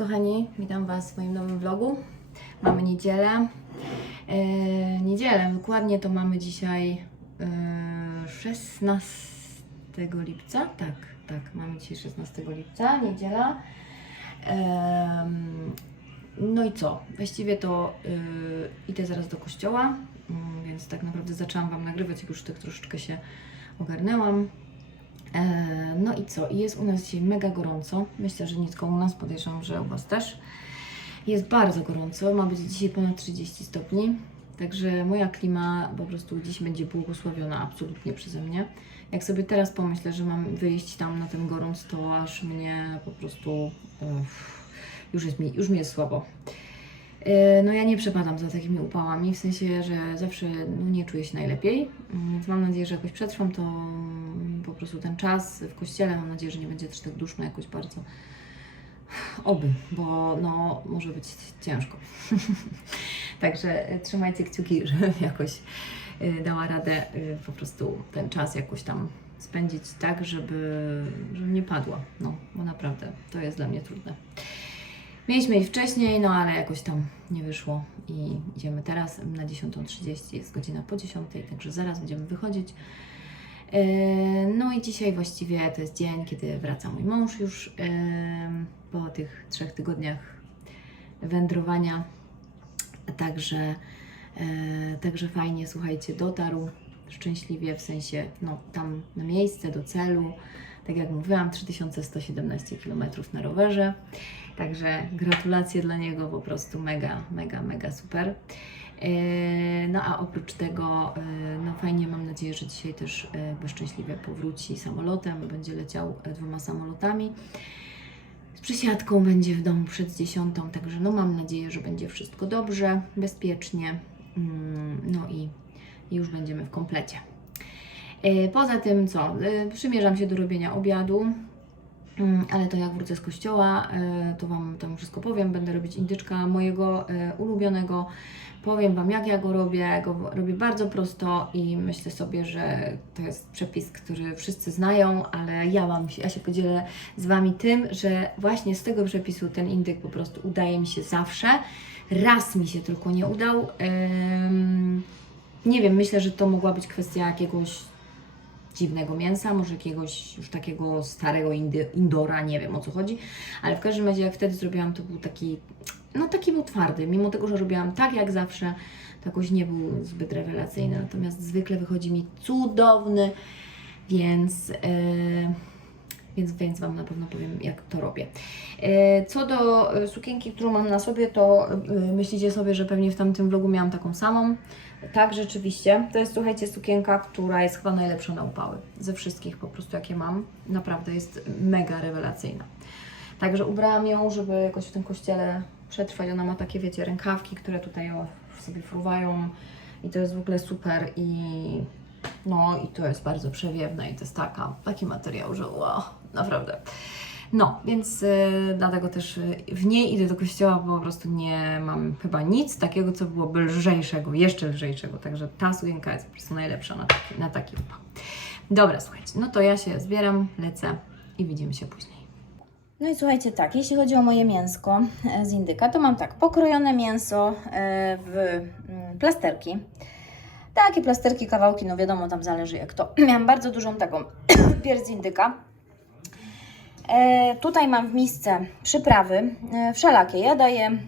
kochani, witam Was w swoim nowym vlogu. Mamy niedzielę. E, niedzielę, dokładnie to mamy dzisiaj e, 16 lipca. Tak, tak, mamy dzisiaj 16 lipca, niedziela. Em, no i co? Właściwie to y, idę zaraz do kościoła, mm, więc tak naprawdę zaczęłam Wam nagrywać, jak już tak troszeczkę się ogarnęłam. E, No i co? Jest u nas dzisiaj mega gorąco. Myślę, że nie tylko u nas, podejrzewam, że u Was też. Jest bardzo gorąco, ma być dzisiaj ponad 30 stopni. Także moja klima po prostu dziś będzie błogosławiona absolutnie przeze mnie. Jak sobie teraz pomyślę, że mam wyjść tam na ten gorąc, to aż mnie po prostu uff, już, jest mi, już mi jest słabo. E, No ja nie przepadam za takimi upałami, w sensie, że zawsze no, nie czuję się najlepiej, Mm, więc mam nadzieję, że jakoś przetrwam to mm, po prostu ten czas w kościele. Mam nadzieję, że nie będzie też tak duszno jakoś bardzo. Oby, bo no może być ciężko. Także e, trzymajcie kciuki, żebym jakoś e, dała radę po prostu ten czas jakoś tam spędzić tak, żeby, żeby nie padła. No, bo naprawdę to jest dla mnie trudne. Mieliśmy i wcześniej, no ale jakoś tam nie wyszło i idziemy teraz na 10.30, jest godzina po 10.00, także zaraz będziemy wychodzić. E, No i dzisiaj właściwie to jest dzień, kiedy wraca mój mąż już e, po tych trzech tygodniach wędrowania. Także, e, także fajnie, słuchajcie, dotarł szczęśliwie, w sensie no, tam na miejsce, do celu. Tak jak mówiłam, 3117 km na rowerze. Także gratulacje dla niego, po prostu mega, mega, mega super. E, No a oprócz tego, e, no fajnie, mam nadzieję, że dzisiaj też e, jakby szczęśliwie powróci samolotem, będzie leciał dwoma samolotami. Z przysiadką będzie w domu przed dziesiątą, także no mam nadzieję, że będzie wszystko dobrze, bezpiecznie. Mm, No i już będziemy w komplecie. Poza tym co? Przymierzam się do robienia obiadu. Mm, Ale to jak wrócę z kościoła, e, to Wam tam wszystko powiem. Będę robić indyczka mojego e, ulubionego. Powiem Wam, jak ja go robię. Go robię bardzo prosto i myślę sobie, że to jest przepis, który wszyscy znają, ale ja, wam, ja się podzielę z Wami tym, że właśnie z tego przepisu ten indyk po prostu udaje mi się zawsze. Raz mi się tylko nie udał. Nie wiem, myślę, że to mogła być kwestia jakiegoś dziwnego mięsa, może jakiegoś już takiego starego indora, nie wiem o co chodzi, ale w każdym razie jak wtedy zrobiłam, to był taki, no taki był twardy, mimo tego, że robiłam tak jak zawsze, to jakoś nie był zbyt rewelacyjny, natomiast zwykle wychodzi mi cudowny, więc... Yy, więc, więc Wam na pewno powiem, jak to robię. E, Co do e, sukienki, którą mam na sobie, to e, myślicie sobie, że pewnie w tamtym vlogu miałam taką samą. Tak, rzeczywiście. To jest, słuchajcie, sukienka, która jest chyba najlepsza na upały. Ze wszystkich po prostu, jakie mam. Naprawdę jest mega rewelacyjna. Także ubrałam ją, żeby jakoś w tym kościele przetrwać. Ona ma takie, wiecie, rękawki, które tutaj o, sobie fruwają. I to jest w ogóle super i no i to jest bardzo przewiewne i to jest taka, taki materiał, że wow, naprawdę. No, więc y, dlatego też y, w niej idę do kościoła, bo po prostu nie mam chyba nic takiego, co byłoby lżejszego, jeszcze lżejszego. Także ta sukienka jest po prostu najlepsza na taki, na taki upał. Dobra, słuchajcie, no to ja się zbieram, lecę i widzimy się później. No i słuchajcie, tak, jeśli chodzi o moje mięsko e, z indyka, to mam tak, pokrojone mięso e, w mm, plasterki. Takie plasterki, kawałki, no wiadomo, tam zależy jak to. Miałam bardzo dużą taką pierś z indyka. E, tutaj mam w misce przyprawy e, wszelakie. Ja daję,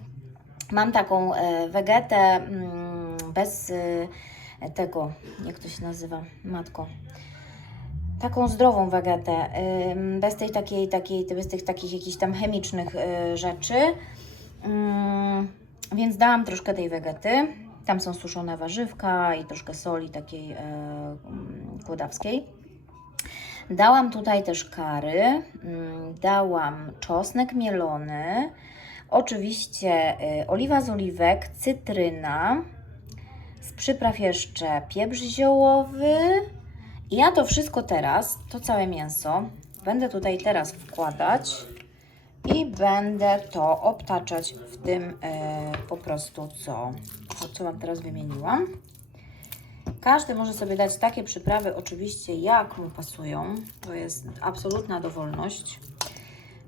mam taką e, wegetę mm, bez tego, jak to się nazywa, matko taką zdrową wegetę, bez tej takiej, takiej, bez tych takich jakichś tam chemicznych rzeczy. Ym, więc dałam troszkę tej wegety. Tam są suszone warzywka i troszkę soli takiej mm, kłodawskiej. Dałam tutaj też kary, ym, dałam czosnek mielony, oczywiście y, oliwa z oliwek, cytryna, z przypraw jeszcze pieprz ziołowy, i ja to wszystko teraz, to całe mięso, będę tutaj teraz wkładać i będę to obtaczać w tym e, po prostu, co, co Wam teraz wymieniłam. Każdy może sobie dać takie przyprawy, oczywiście jak mu pasują. To jest absolutna dowolność.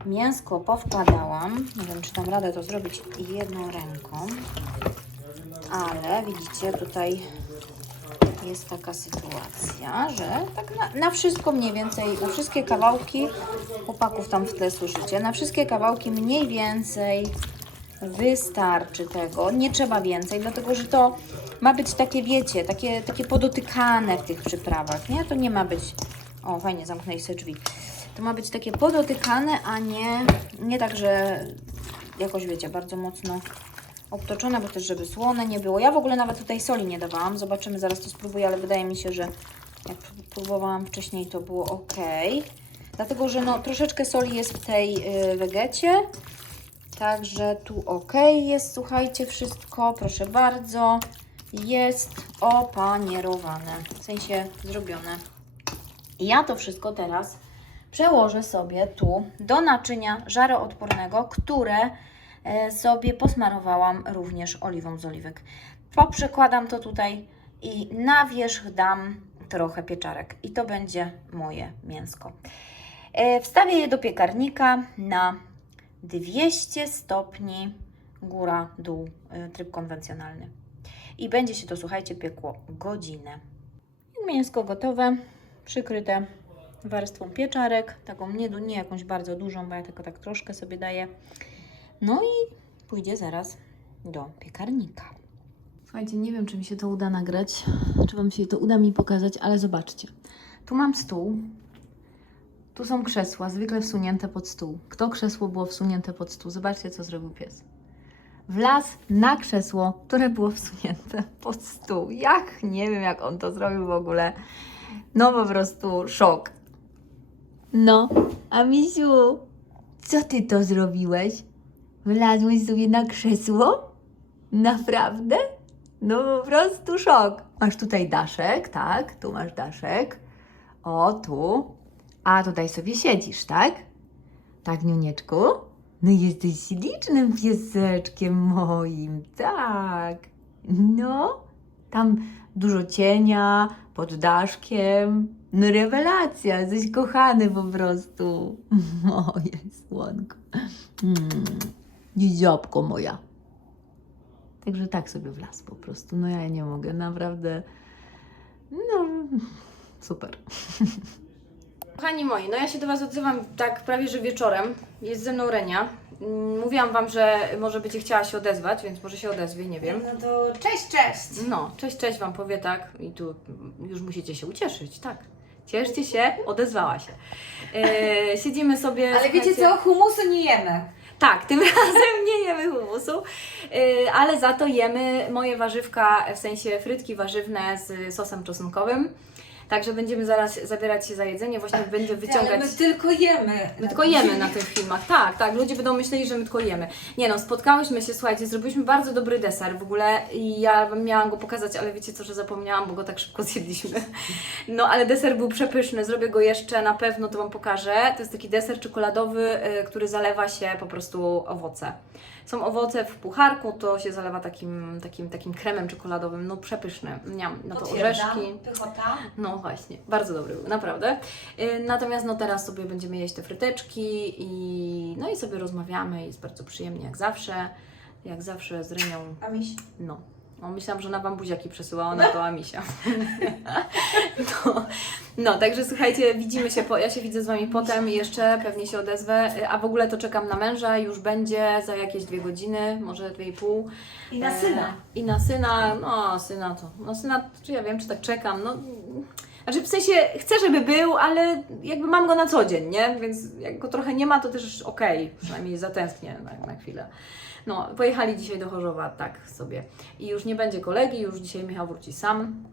mięsko powkładałam. Nie wiem, czy dam radę to zrobić jedną ręką. Ale widzicie, tutaj jest taka sytuacja, że tak na, na wszystko mniej więcej, na wszystkie kawałki, chłopaków tam w tle słyszycie, na wszystkie kawałki mniej więcej wystarczy tego. Nie trzeba więcej, dlatego że to ma być takie, wiecie, takie, takie podotykane w tych przyprawach, nie? To nie ma być... O, fajnie, zamknęli sobie drzwi. To ma być takie podotykane, a nie, nie tak, że jakoś, wiecie, bardzo mocno obtoczone, bo też żeby słone nie było. Ja w ogóle nawet tutaj soli nie dawałam. Zobaczymy, zaraz to spróbuję, ale wydaje mi się, że jak pró- próbowałam wcześniej, to było ok. Dlatego, że no, troszeczkę soli jest w tej y, wegecie. Także tu ok jest, słuchajcie, wszystko. Proszę bardzo. Jest opanierowane, w sensie zrobione. Ja to wszystko teraz przełożę sobie tu do naczynia żaroodpornego, które e, sobie posmarowałam również oliwą z oliwek. Poprzekładam to tutaj i na wierzch dam trochę pieczarek i to będzie moje mięsko. E, Wstawię je do piekarnika na 200 stopni góra, dół, e, tryb konwencjonalny. I będzie się to, słuchajcie, piekło godzinę. Mięsko gotowe, przykryte warstwą pieczarek, taką nie, nie jakąś bardzo dużą, bo ja tylko tak troszkę sobie daję. No i pójdzie zaraz do piekarnika. Słuchajcie, nie wiem, czy mi się to uda nagrać, czy Wam się to uda mi pokazać, ale zobaczcie. Tu mam stół, tu są krzesła, zwykle wsunięte pod stół. Kto krzesło było wsunięte pod stół? Zobaczcie, co zrobił pies. Wlazł na krzesło, które było wsunięte pod stół. Jak? Nie wiem, jak on to zrobił w ogóle. No po prostu szok. No, a misiu, co ty to zrobiłeś? Wlazłeś sobie na krzesło? Naprawdę? No po prostu szok. Masz tutaj daszek, tak? Tu masz daszek. O, tu. A tutaj sobie siedzisz, tak? Tak, niunieczku? No jesteś ślicznym pieseczkiem moim, tak. No, tam dużo cienia, pod daszkiem. No rewelacja, jesteś kochany po prostu. Moje słonko. Mm. Dzidziobko moja. Także tak sobie wlazł po prostu. No ja nie mogę, naprawdę. No, super. Kochani moi, no ja się do Was odzywam tak prawie że wieczorem. Jest ze mną Renia. Mm, Mówiłam Wam, że może będzie chciała się odezwać, więc może się odezwie, nie wiem. No to cześć, cześć. No, cześć, cześć Wam powie tak i tu już musicie się ucieszyć, tak. Cieszcie się, odezwała się. E, siedzimy sobie. Ale wiecie słuchajcie- co, humusu nie jemy. Tak, tym razem nie jemy humusu, yy, ale za to jemy moje warzywka, w sensie frytki warzywne z sosem czosnkowym. Także będziemy zaraz zabierać się za jedzenie, właśnie będę wyciągać. Ale my tylko jemy. My tylko jemy na tych filmach, tak, tak. Ludzie będą myśleli, że my tylko jemy. Nie no, spotkałyśmy się, słuchajcie, zrobiliśmy bardzo dobry deser w ogóle i ja miałam go pokazać, ale wiecie co, że zapomniałam, bo go tak szybko zjedliśmy. No ale deser był przepyszny, zrobię go jeszcze na pewno, to Wam pokażę. To jest taki deser czekoladowy, y, który zalewa się po prostu owoce. Są owoce w pucharku, to się zalewa takim, takim, takim kremem czekoladowym, no przepyszny. Miałam na to orzeszki. Pychota. No właśnie, bardzo dobry był, naprawdę. Y, Natomiast no teraz sobie będziemy jeść te fryteczki i no i sobie rozmawiamy, jest bardzo przyjemnie jak zawsze. Jak zawsze z Renią, A miś? no. No, myślałam, że na Wam buziaki przesyła, ona to Amisia. no, no, także słuchajcie, widzimy się, po, ja się widzę z Wami potem jeszcze, pewnie się odezwę, a w ogóle to czekam na męża, już będzie za jakieś dwie godziny, może dwie i pół. I na E, syna. I na syna, no syna to, no syna, czy ja wiem, czy tak czekam, no. Znaczy w sensie chcę, żeby był, ale jakby mam go na co dzień, nie? Więc jak go trochę nie ma, to też okej, przynajmniej zatęsknię na, na chwilę. No, pojechali dzisiaj do Chorzowa, tak sobie. I już nie będzie kolegi, już dzisiaj Michał wróci sam.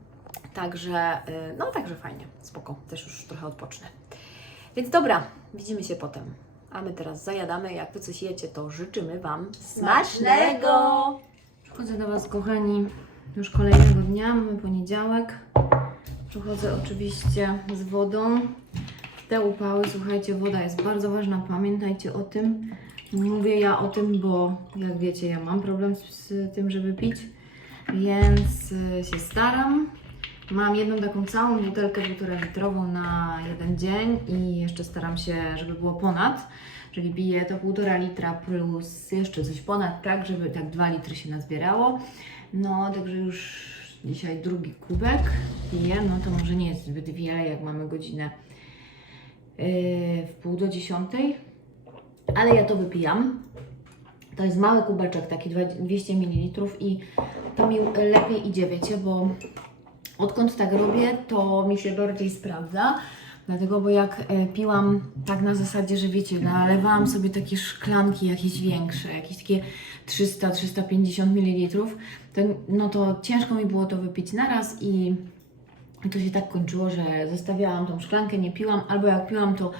Także, y, no także fajnie, spoko, też już trochę odpocznę. Więc dobra, widzimy się potem. A my teraz zajadamy. Jak Wy coś jecie, to życzymy Wam Smacznego! Przychodzę do Was, kochani, już kolejnego dnia, mamy poniedziałek. Przychodzę oczywiście z wodą. Te upały, słuchajcie, woda jest bardzo ważna, pamiętajcie o tym. Mówię ja o tym, bo jak wiecie, ja mam problem z, z tym, żeby pić, więc y, się staram. Mam jedną taką całą butelkę półtora litrową na jeden dzień i jeszcze staram się, żeby było ponad, czyli piję to półtora litra plus jeszcze coś ponad, tak, żeby tak dwa litry się nazbierało. No, także już dzisiaj drugi kubek piję, no to może nie jest zbyt wiele, jak mamy godzinę yy, w pół do dziesiątej, ale ja to wypijam. To jest mały kubeczek, taki dwa- 200 ml i to mi lepiej idzie, wiecie, bo odkąd tak robię, to mi się bardziej sprawdza. Dlatego, bo jak e, piłam tak na zasadzie, że wiecie, nalewałam sobie takie szklanki jakieś większe, jakieś takie 300-350 ml, to, no to ciężko mi było to wypić naraz i to się tak kończyło, że zostawiałam tą szklankę, nie piłam, albo jak piłam, to,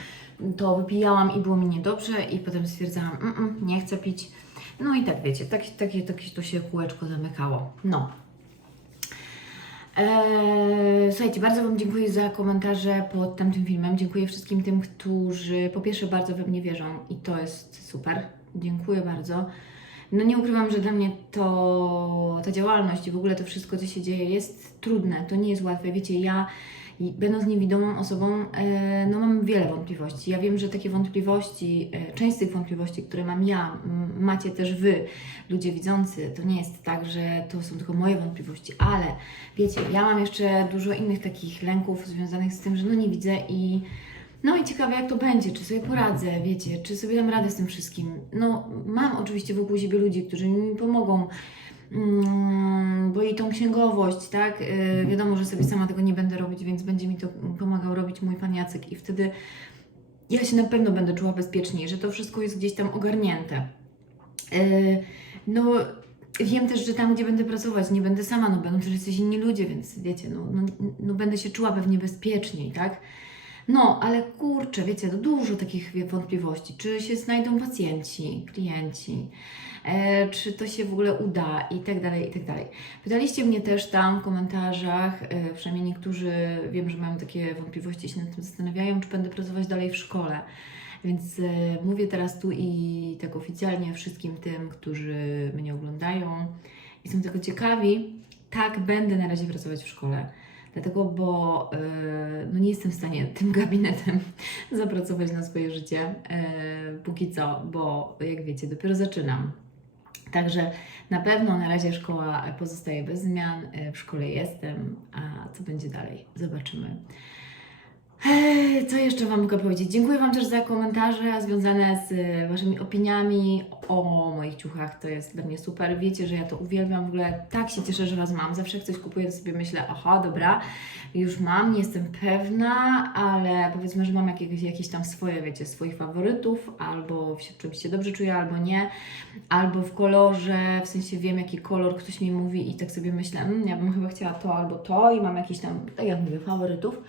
to wypijałam i było mi niedobrze i potem stwierdzałam, mm, mm, nie chcę pić. No i tak wiecie, tak, takie, takie to się kółeczko zamykało. No. Eee, słuchajcie, bardzo Wam dziękuję za komentarze pod tamtym filmem. Dziękuję wszystkim tym, którzy po pierwsze bardzo we mnie wierzą i to jest super. Dziękuję bardzo. No nie ukrywam, że dla mnie to ta działalność i w ogóle to wszystko, co się dzieje, jest trudne. To nie jest łatwe. Wiecie, ja będąc niewidomą osobą, e, no mam wiele wątpliwości. Ja wiem, że takie wątpliwości, e, część z tych wątpliwości, które mam ja, macie też Wy, ludzie widzący. To nie jest tak, że to są tylko moje wątpliwości, ale wiecie, ja mam jeszcze dużo innych takich lęków związanych z tym, że no nie widzę i no i ciekawe jak to będzie, czy sobie poradzę, wiecie, czy sobie dam radę z tym wszystkim. No mam oczywiście wokół siebie ludzi, którzy mi pomogą, i tą księgowość, tak, yy, wiadomo, że sobie sama tego nie będę robić, więc będzie mi to pomagał robić mój pan Jacek i wtedy ja się na pewno będę czuła bezpieczniej, że to wszystko jest gdzieś tam ogarnięte. Yy, no Wiem też, że tam, gdzie będę pracować, nie będę sama, no będą też jacyś inni ludzie, więc wiecie, no, no, no będę się czuła pewnie bezpieczniej, tak? No, ale kurczę, wiecie, dużo takich wątpliwości. Czy się znajdą pacjenci, klienci, e, czy to się w ogóle uda i tak dalej, i tak dalej. Pytaliście mnie też tam w komentarzach, e, przynajmniej niektórzy wiem, że mają takie wątpliwości, się nad tym zastanawiają, czy będę pracować dalej w szkole. Więc e, mówię teraz tu i tak oficjalnie wszystkim tym, którzy mnie oglądają i są tego ciekawi, tak, będę na razie pracować w szkole. Dlatego, bo e, no nie jestem w stanie tym gabinetem zapracować na swoje życie e, póki co, bo jak wiecie, dopiero zaczynam. Także na pewno na razie szkoła pozostaje bez zmian, e, w szkole jestem, a co będzie dalej? Zobaczymy. Co jeszcze Wam mogę powiedzieć? Dziękuję Wam też za komentarze związane z e, Waszymi opiniami o moich ciuchach. To jest dla mnie super. Wiecie, że ja to uwielbiam. W ogóle tak się cieszę, że Was mam. Zawsze jak coś kupuję, to sobie myślę, aha, dobra, już mam, nie jestem pewna, ale powiedzmy, że mam jakieś, jakieś tam swoje, wiecie, swoich faworytów, albo w czymś się dobrze czuję, albo nie, albo w kolorze, w sensie wiem, jaki kolor ktoś mi mówi i tak sobie myślę, mm, ja bym chyba chciała to albo to i mam jakieś tam, tak jak mówię, faworytów.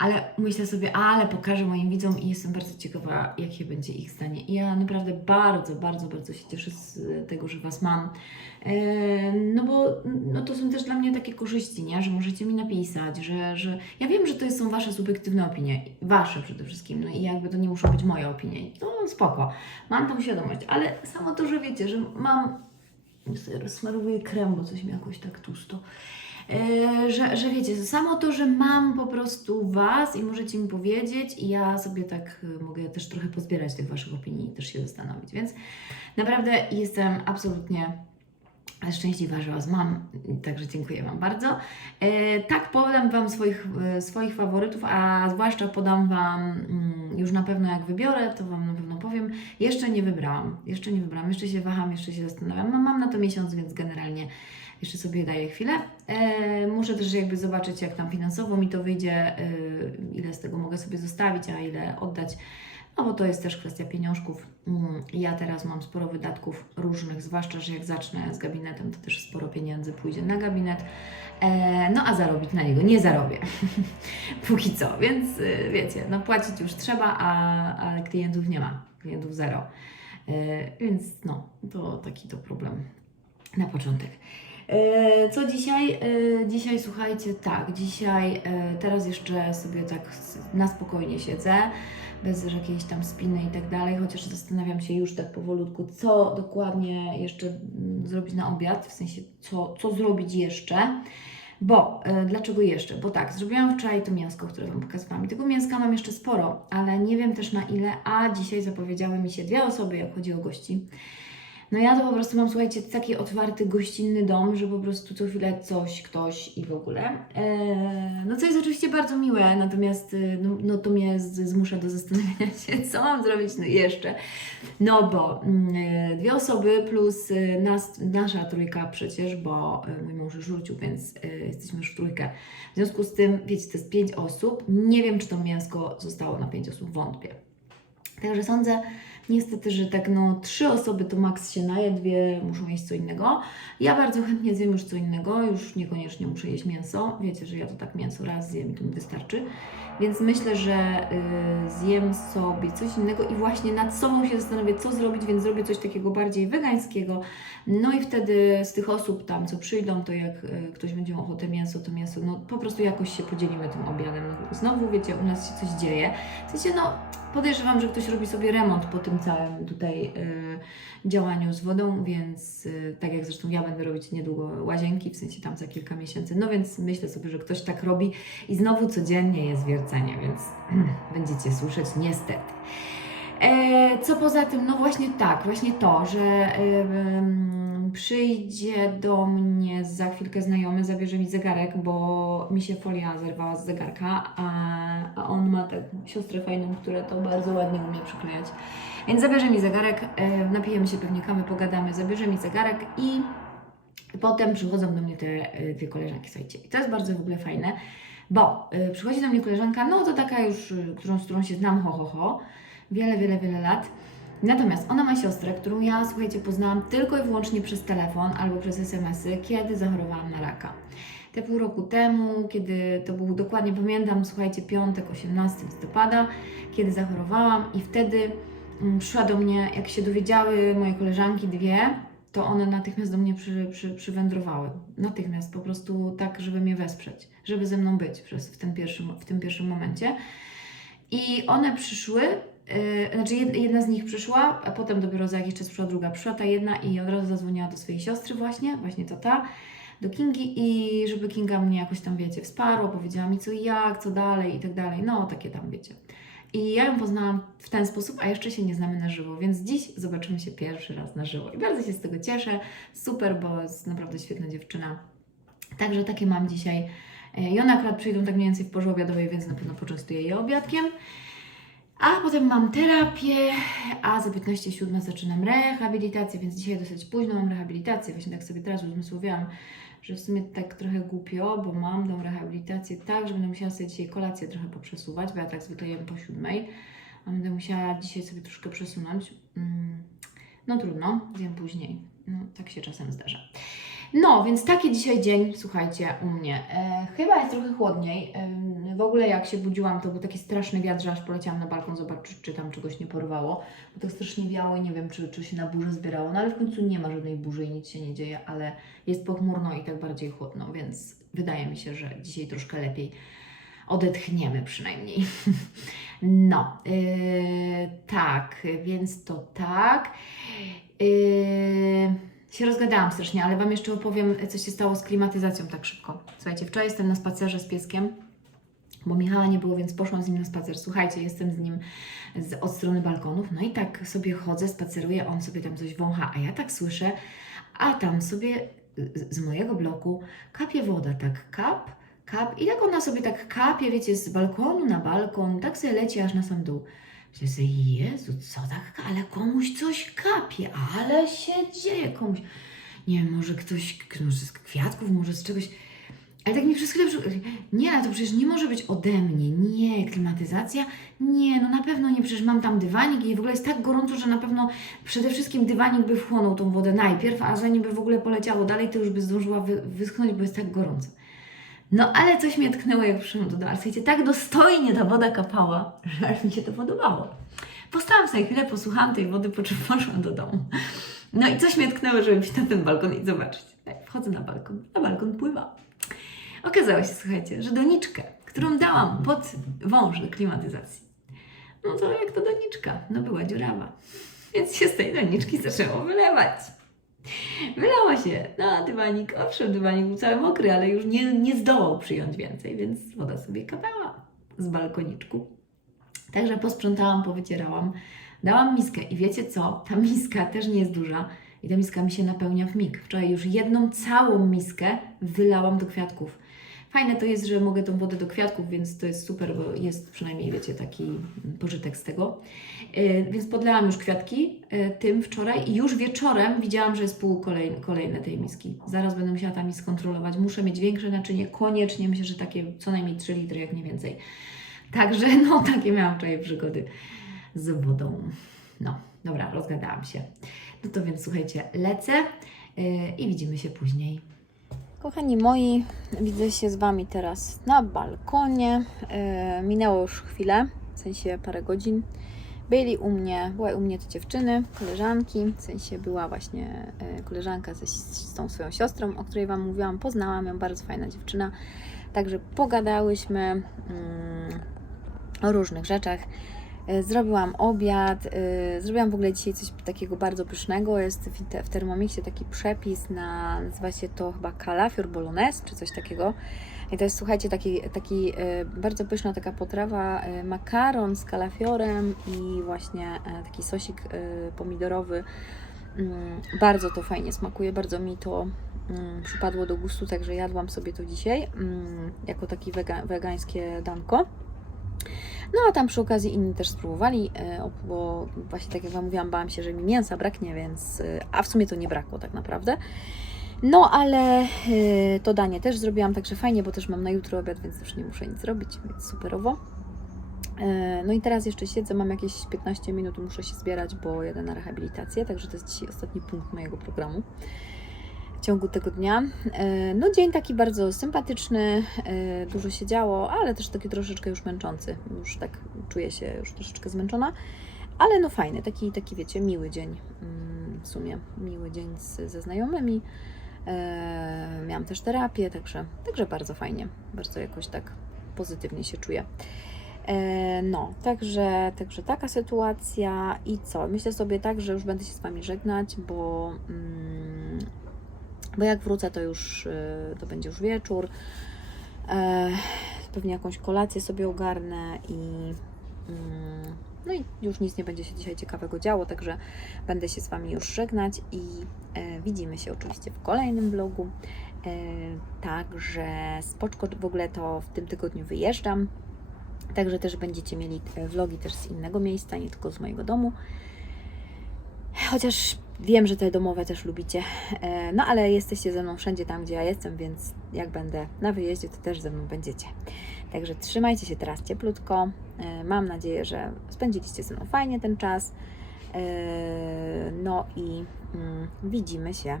Ale myślę sobie, ale pokażę moim widzom i jestem bardzo ciekawa, jakie będzie ich zdanie. I ja naprawdę bardzo, bardzo, bardzo się cieszę z tego, że Was mam. E, No bo no to są też dla mnie takie korzyści, nie? że możecie mi napisać, że, że ja wiem, że to są Wasze subiektywne opinie, Wasze przede wszystkim, no i jakby to nie muszą być moje opinie. To spoko, mam tą świadomość, ale samo to, że wiecie, że mam, sobie rozsmarowuję krem, bo coś mi jakoś tak tłusto. E, że, że wiecie, samo to, że mam po prostu Was i możecie mi powiedzieć i ja sobie tak e, mogę też trochę pozbierać tych Waszych opinii i też się zastanowić, więc naprawdę jestem absolutnie szczęśliwa, że Was mam, także dziękuję Wam bardzo. E, tak, podam Wam swoich, e, swoich faworytów, a zwłaszcza podam Wam mm, już na pewno jak wybiorę, to Wam na pewno powiem. Jeszcze nie wybrałam, jeszcze nie wybrałam, jeszcze się waham, jeszcze się zastanawiam. Mam, mam na to miesiąc, więc generalnie jeszcze sobie daję chwilę. E, muszę też jakby zobaczyć, jak tam finansowo mi to wyjdzie, ile z tego mogę sobie zostawić, a ile oddać. No bo to jest też kwestia pieniążków. Mm, Ja teraz mam sporo wydatków różnych, zwłaszcza, że jak zacznę z gabinetem, to też sporo pieniędzy pójdzie na gabinet. E, No a zarobić na niego nie zarobię. Póki co, więc y, wiecie, no płacić już trzeba, a, ale klientów nie ma. Klientów zero. E, Więc no, to taki to problem na początek. E, Co dzisiaj? Dzisiaj słuchajcie, tak, dzisiaj teraz jeszcze sobie tak na spokojnie siedzę, bez jakiejś tam spiny i tak dalej, chociaż zastanawiam się już tak powolutku, co dokładnie jeszcze mm, zrobić na obiad, w sensie co, co zrobić jeszcze, Bo, e, dlaczego jeszcze? Bo tak, zrobiłam wczoraj to mięsko, które Wam pokazywałam. I tego mięska mam jeszcze sporo, ale nie wiem też na ile, a dzisiaj zapowiedziały mi się dwie osoby, jak chodzi o gości. No ja to po prostu mam, słuchajcie, taki otwarty, gościnny dom, że po prostu co chwilę coś, ktoś i w ogóle. E, no co jest oczywiście bardzo miłe, natomiast e, no, no to mnie zmusza do zastanowienia się, co mam zrobić no jeszcze. No bo mm, e, dwie osoby plus e, nas, nasza trójka przecież, bo e, mój mąż już wrócił, więc e, jesteśmy już w trójkę. W związku z tym, wiecie, to jest pięć osób. Nie wiem, czy to mięsko zostało na pięć osób, wątpię. Także sądzę niestety, że tak no trzy osoby to maks się naje, dwie muszą jeść co innego. Ja bardzo chętnie zjem już co innego, już niekoniecznie muszę jeść mięso. Wiecie, że ja to tak mięso raz zjem i to mi wystarczy. Więc myślę, że y, zjem sobie coś innego i właśnie nad sobą się zastanowię, co zrobić, więc zrobię coś takiego bardziej wegańskiego. No i wtedy z tych osób tam, co przyjdą, to jak y, ktoś będzie miał ochotę mięso, to mięso, no po prostu jakoś się podzielimy tym obiadem. No, znowu, wiecie, u nas się coś dzieje. W sensie, no podejrzewam, że ktoś robi sobie remont po tym całym tutaj y, działaniu z wodą, więc y, tak jak zresztą ja będę robić niedługo łazienki, w sensie tam za kilka miesięcy, no więc myślę sobie, że ktoś tak robi i znowu codziennie jest wiercenie, więc będziecie słyszeć niestety. E, co poza tym, no właśnie tak, właśnie to, że przyjdzie do mnie za chwilkę znajomy, zabierze mi zegarek, bo mi się folia zerwała z zegarka, a, a on ma taką siostrę fajną, która to bardzo ładnie umie przyklejać. Więc zabierze mi zegarek, e, napijemy się pewnie kawy, pogadamy, zabierze mi zegarek i potem przychodzą do mnie te e, dwie koleżanki, słuchajcie. I to jest bardzo w ogóle fajne, bo e, przychodzi do mnie koleżanka, no to taka już, którą, z którą się znam, ho, ho, ho, wiele, wiele, wiele lat. Natomiast ona ma siostrę, którą ja, słuchajcie, poznałam tylko i wyłącznie przez telefon albo przez SMS-y, kiedy zachorowałam na raka. Te pół roku temu, kiedy to był dokładnie, pamiętam, słuchajcie, piątek, 18 listopada, kiedy zachorowałam i wtedy mm, przyszła do mnie, jak się dowiedziały moje koleżanki dwie, to one natychmiast do mnie przy, przy, przywędrowały. Natychmiast, po prostu tak, żeby mnie wesprzeć, żeby ze mną być przez, w, tym pierwszym, w tym pierwszym momencie. I one przyszły, yy, znaczy jed- jedna z nich przyszła, a potem dopiero za jakiś czas przyszła druga. Przyszła ta jedna i od razu zadzwoniła do swojej siostry właśnie, właśnie to ta, do Kingi i żeby Kinga mnie jakoś tam, wiecie, wsparła, powiedziała mi co i jak, co dalej i tak dalej, no takie tam, wiecie. I ja ją poznałam w ten sposób, a jeszcze się nie znamy na żywo, więc dziś zobaczymy się pierwszy raz na żywo. I bardzo się z tego cieszę, super, bo jest naprawdę świetna dziewczyna. Także takie mam dzisiaj. E, I one akurat przyjdą tak mniej więcej w porze obiadowej, więc na pewno poczęstuję je obiadkiem. A potem mam terapię, a za 15.07 zaczynam rehabilitację, więc dzisiaj dosyć późno mam rehabilitację. Właśnie tak sobie teraz uzmysłowiłam, że w sumie tak trochę głupio, bo mam tą rehabilitację tak, że będę musiała sobie dzisiaj kolację trochę poprzesuwać, bo ja tak zwykle jem po siódmej, a będę musiała dzisiaj sobie troszkę przesunąć. Mm, No trudno, zjem później. No, tak się czasem zdarza. No, więc taki dzisiaj dzień, słuchajcie, u mnie. E, chyba jest trochę chłodniej. E, w ogóle jak się budziłam, to był taki straszny wiatr, że aż poleciałam na balkon zobaczyć, czy tam czegoś nie porwało. Bo tak strasznie wiało i nie wiem, czy, czy się na burzę zbierało. No ale w końcu nie ma żadnej burzy i nic się nie dzieje, ale jest pochmurno i tak bardziej chłodno, więc wydaje mi się, że dzisiaj troszkę lepiej odetchniemy przynajmniej. No, yy, tak, więc to tak. Yy, się rozgadałam strasznie, ale Wam jeszcze opowiem, co się stało z klimatyzacją tak szybko. Słuchajcie, wczoraj jestem na spacerze z pieskiem, bo Michała nie było, więc poszłam z nim na spacer. Słuchajcie, jestem z nim z, od strony balkonów, no i tak sobie chodzę, spaceruję, on sobie tam coś wącha, a ja tak słyszę, a tam sobie z, z mojego bloku kapie woda, tak kap, kap i tak ona sobie tak kapie, wiecie, z balkonu na balkon, tak sobie leci aż na sam dół. Myślę sobie, Jezu, co tak, ale komuś coś kapie, ale się dzieje komuś. Nie wiem, może ktoś, może z kwiatków, może z czegoś. Ale tak mi przez chwilę, nie, ale to przecież nie może być ode mnie, nie, klimatyzacja, nie, no na pewno nie, przecież mam tam dywanik i w ogóle jest tak gorąco, że na pewno przede wszystkim dywanik by wchłonął tą wodę najpierw, a zanim by w ogóle poleciało dalej, to już by zdążyła wy, wyschnąć, bo jest tak gorąco. No ale coś mnie tknęło, jak przyszłam do domu. Słuchajcie, tak dostojnie ta woda kapała, że aż mi się to podobało. Postałam sobie chwilę, posłuchałam tej wody, po czym poszłam do domu. No i coś mnie tknęło, żeby iść na ten balkon i zobaczyć. Tak, Wchodzę na balkon, a balkon pływa. Okazało się, słuchajcie, że doniczkę, którą dałam pod wąż do klimatyzacji, no to jak to doniczka, no była dziurawa. Więc się z tej doniczki zaczęło wylewać. Wylała się na dywanik. Owszem, dywanik był cały mokry, ale już nie, nie zdołał przyjąć więcej, więc woda sobie kapała z balkoniczku. Także posprzątałam, powycierałam, dałam miskę i wiecie co? Ta miska też nie jest duża i ta miska mi się napełnia w mig. Wczoraj już jedną całą miskę wylałam do kwiatków. Fajne to jest, że mogę tą wodę do kwiatków, więc to jest super, bo jest przynajmniej, wiecie, taki pożytek z tego. Yy, więc podlałam już kwiatki yy, tym wczoraj i już wieczorem widziałam, że jest pół kolejne, kolejne tej miski. Zaraz będę musiała tam skontrolować. Muszę mieć większe naczynie, koniecznie. Myślę, że takie co najmniej 3 litry, jak nie więcej. Także no, takie miałam wczoraj przygody z wodą. No, dobra, rozgadałam się. No to więc słuchajcie, lecę yy, i widzimy się później. Kochani moi, widzę się z Wami teraz na balkonie. E, minęło już chwilę, w sensie parę godzin. Byli u mnie, były u mnie te dziewczyny, koleżanki, w sensie była właśnie e, koleżanka ze, z tą swoją siostrą, o której Wam mówiłam. Poznałam ją, bardzo fajna dziewczyna. Także pogadałyśmy mm, o różnych rzeczach. E, Zrobiłam obiad, e, zrobiłam w ogóle dzisiaj coś takiego bardzo pysznego. Jest w, Thermomixie taki przepis na, nazywa się to chyba kalafior bolognese, czy coś takiego. I to jest, słuchajcie, taki, taki e, bardzo pyszna taka potrawa, makaron z kalafiorem i właśnie taki sosik pomidorowy. Mm, Bardzo to fajnie smakuje, bardzo mi to mm, przypadło do gustu, także jadłam sobie to dzisiaj mm, jako takie wega, wegańskie danko. No a tam przy okazji inni też spróbowali, e, bo właśnie tak jak Wam mówiłam, bałam się, że mi mięsa braknie, więc, e, a w sumie to nie brakło tak naprawdę. No ale e, to danie też zrobiłam, także fajnie, bo też mam na jutro obiad, więc już nie muszę nic robić, więc superowo. No i teraz jeszcze siedzę, mam jakieś 15 minut, muszę się zbierać, bo jadę na rehabilitację, także to jest dzisiaj ostatni punkt mojego programu w ciągu tego dnia. E, No dzień taki bardzo sympatyczny, e, dużo się działo, ale też taki troszeczkę już męczący. Już tak czuję się już troszeczkę zmęczona, ale no fajny, taki, taki wiecie, miły dzień mm, w sumie, miły dzień z, ze znajomymi. E, Miałam też terapię, także, także bardzo fajnie, bardzo jakoś tak pozytywnie się czuję. No, także, także taka sytuacja i co? Myślę sobie tak, że już będę się z Wami żegnać, bo, mm, bo jak wrócę, to już y, to będzie już wieczór. E, Pewnie jakąś kolację sobie ogarnę i mm, no i już nic nie będzie się dzisiaj ciekawego działo, także będę się z Wami już żegnać i e, widzimy się oczywiście w kolejnym vlogu. E, także spoczko w ogóle to w tym tygodniu wyjeżdżam. Także też będziecie mieli vlogi też z innego miejsca, nie tylko z mojego domu. Chociaż wiem, że te domowe też lubicie. E, No ale jesteście ze mną wszędzie tam, gdzie ja jestem, więc jak będę na wyjeździe, to też ze mną będziecie. Także trzymajcie się teraz cieplutko. E, Mam nadzieję, że spędziliście ze mną fajnie ten czas. E, No i mm, widzimy się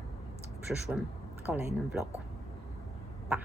w przyszłym kolejnym vlogu. Pa!